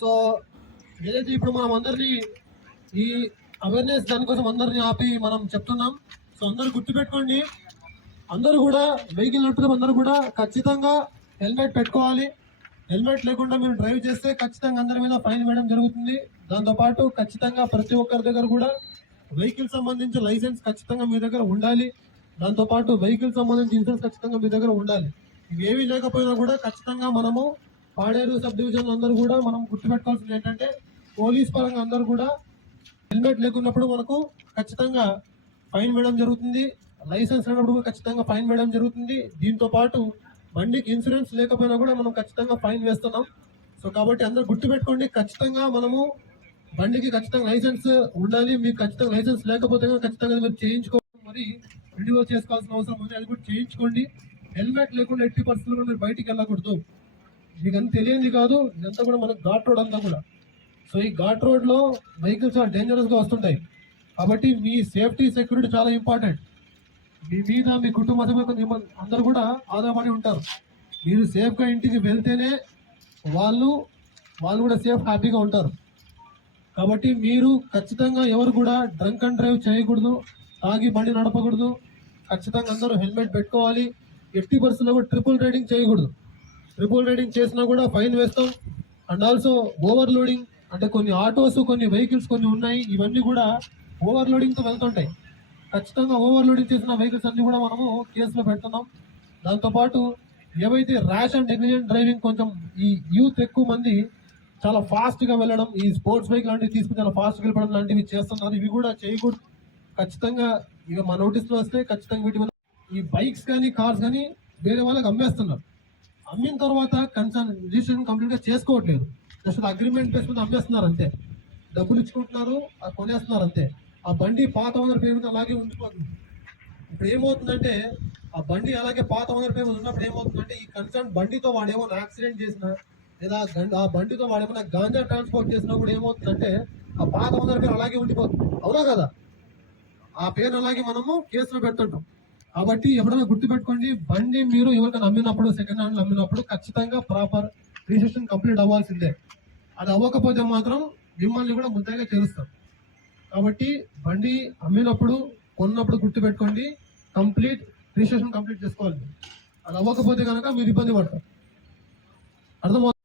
So ఏదైతే ఇప్పుడు మనం అందరినీ ఈ అవేర్నెస్ దానికోసం అందరినీ ఆపి మనం చెప్తున్నాం. సో అందరూ గుర్తుపెట్టుకోండి, అందరూ కూడా వెహికల్ నడుపుతున్న అందరూ కూడా ఖచ్చితంగా హెల్మెట్ పెట్టుకోవాలి. హెల్మెట్ లేకుండా మీరు డ్రైవ్ చేస్తే ఖచ్చితంగా అందరి మీద ఫైన్ వేయడం జరుగుతుంది. దాంతోపాటు ఖచ్చితంగా ప్రతి ఒక్కరి దగ్గర కూడా వెహికల్ సంబంధించిన లైసెన్స్ ఖచ్చితంగా మీ దగ్గర ఉండాలి. దాంతోపాటు వెహికల్ సంబంధించిన ఇన్సూరెన్స్ ఖచ్చితంగా మీ దగ్గర ఉండాలి. ఇవేవి లేకపోయినా కూడా ఖచ్చితంగా మనము పాడేరు సబ్ డివిజన్ అందరూ కూడా మనం గుర్తుపెట్టుకోవాల్సింది ఏంటంటే, పోలీస్ పరంగా అందరూ కూడా హెల్మెట్ లేకున్నప్పుడు మనకు ఖచ్చితంగా ఫైన్ వేయడం జరుగుతుంది. లైసెన్స్ లేనప్పుడు ఖచ్చితంగా ఫైన్ వేయడం జరుగుతుంది. దీంతో పాటు బండికి ఇన్సూరెన్స్ లేకపోయినా కూడా మనం ఖచ్చితంగా ఫైన్ వేస్తున్నాం. సో కాబట్టి అందరూ గుర్తుపెట్టుకోండి, ఖచ్చితంగా మనము బండికి ఖచ్చితంగా లైసెన్స్ ఉండాలి. మీకు ఖచ్చితంగా లైసెన్స్ లేకపోతే ఖచ్చితంగా మీరు చేయించుకోవాలి, మరి రెన్యువల్ చేసుకోవాల్సిన అవసరం ఉంది. అది కూడా చేయించుకోండి. హెల్మెట్ లేకుండా ఎట్టి పరిస్థితుల్లో మీరు బయటికి వెళ్ళకూడదు. మీకు అంత తెలియంది కాదు, ఇదంతా కూడా మనకు ఘాట్ రోడ్ అంతా కూడా. సో ఈ ఘాట్ రోడ్ లో వెహికల్స్ చాలా డేంజరస్ గా వస్తుంటాయి. కాబట్టి మీ సేఫ్టీ సెక్యూరిటీ చాలా ఇంపార్టెంట్. మీ మీద మీ కుటుంబ సభ్యులు అందరూ కూడా ఆధారపడి ఉంటారు. మీరు సేఫ్గా ఇంటికి వెళ్తేనే వాళ్ళు కూడా సేఫ్ హ్యాపీగా ఉంటారు. కాబట్టి మీరు ఖచ్చితంగా ఎవరు కూడా డ్రంక్ అండ్ డ్రైవ్ చేయకూడదు, తాగి బండి నడపకూడదు. ఖచ్చితంగా అందరూ హెల్మెట్ పెట్టుకోవాలి. ఎట్టి పరిస్థితుల్లో కూడా ట్రిపుల్ రైడింగ్ చేయకూడదు. ట్రిపుల్ రైడింగ్ చేసినా కూడా ఫైన్ వేస్తాం. అండ్ ఆల్సో ఓవర్ లోడింగ్, అంటే కొన్ని ఆటోస్ కొన్ని వెహికల్స్ కొన్ని ఉన్నాయి, ఇవన్నీ కూడా ఓవర్ లోడింగ్తో వెళ్తుంటాయి. ఖచ్చితంగా ఓవర్ లోడింగ్ చేసిన వెహికల్స్ అన్ని కూడా మనము కేసులో పెడుతున్నాం. దాంతోపాటు ఏవైతే ర్యాష్ అండ్ నెగ్లిజెంట్ డ్రైవింగ్, కొంచెం ఈ యూత్ ఎక్కువ మంది చాలా ఫాస్ట్గా వెళ్ళడం, ఈ స్పోర్ట్స్ బైక్ లాంటివి తీసుకుని చాలా ఫాస్ట్గా వెళ్ళడం లాంటివి చేస్తున్నారు. ఇవి కూడా చేయకూడదు. ఖచ్చితంగా ఇక మా నోటీస్లో వస్తే ఖచ్చితంగా వీటి మీద ఈ బైక్స్ కానీ కార్స్ కానీ వేరే వాళ్ళకి అమ్మేస్తున్నారు. అమ్మిన తర్వాత కన్సర్న్ రిజిస్ట్రేషన్ కంప్లీట్గా చేసుకోవట్లేదు. జస్ట్ అగ్రిమెంట్ బేస్ మీద అమ్మేస్తున్నారు అంతే. డబ్బులు ఇచ్చుకుంటున్నారు, అది కొనేస్తున్నారు అంతే. ఆ బండి పాత ఓనర్ పేరు మీద అలాగే ఉండిపోతుంది. ఇప్పుడు ఏమవుతుందంటే, ఆ బండి అలాగే పాత ఓనర్ పేరు ఉన్నప్పుడు ఏమవుతుందంటే, ఈ కన్సర్న్ బండితో వాడేమో యాక్సిడెంట్ చేసినా లేదా ఆ బండితో వాడేమన్నా గాంజా ట్రాన్స్పోర్ట్ చేసినా కూడా ఏమవుతుందంటే, ఆ పాత ఓనర్ పేరు అలాగే ఉండిపోతుంది. అవునా కదా? ఆ పేరు అలాగే మనము కేసులో పెడుతుంటాం. కాబట్టి ఎప్పుడైనా గుర్తుపెట్టుకోండి, బండి మీరు ఎవరికైనా అమ్మినప్పుడు, సెకండ్ హ్యాండ్ అమ్మినప్పుడు ఖచ్చితంగా ప్రాపర్ రిజిస్ట్రేషన్ కంప్లీట్ అవ్వాల్సిందే. అది అవ్వకపోతే మాత్రం మిమ్మల్ని కూడా ముద్దాగా చేరుస్తారు. కాబట్టి బండి అమ్మినప్పుడు, కొన్నప్పుడు గుర్తుపెట్టుకోండి, కంప్లీట్ రిజిస్ట్రేషన్ కంప్లీట్ చేసుకోవాలి. అది అవ్వకపోతే కనుక మీరు ఇబ్బంది పడతారు. అర్థమవుతుంది.